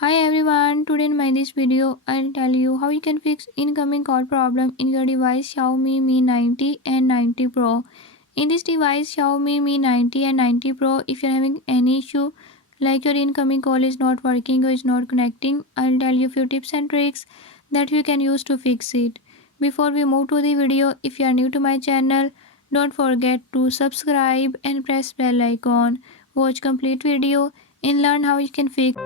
Hi everyone, today in my this video I'll tell you how you can fix incoming call problem in your device Xiaomi Mi 90 and 90 Pro. In this device Xiaomi Mi 90 and 90 Pro, if you're having any issue like your incoming call is not working or is not connecting, I'll tell you few tips and tricks that you can use to fix it. Before we move to the video, if you are new to my channel, don't forget to subscribe and press bell icon. Watch complete video and learn how you can fix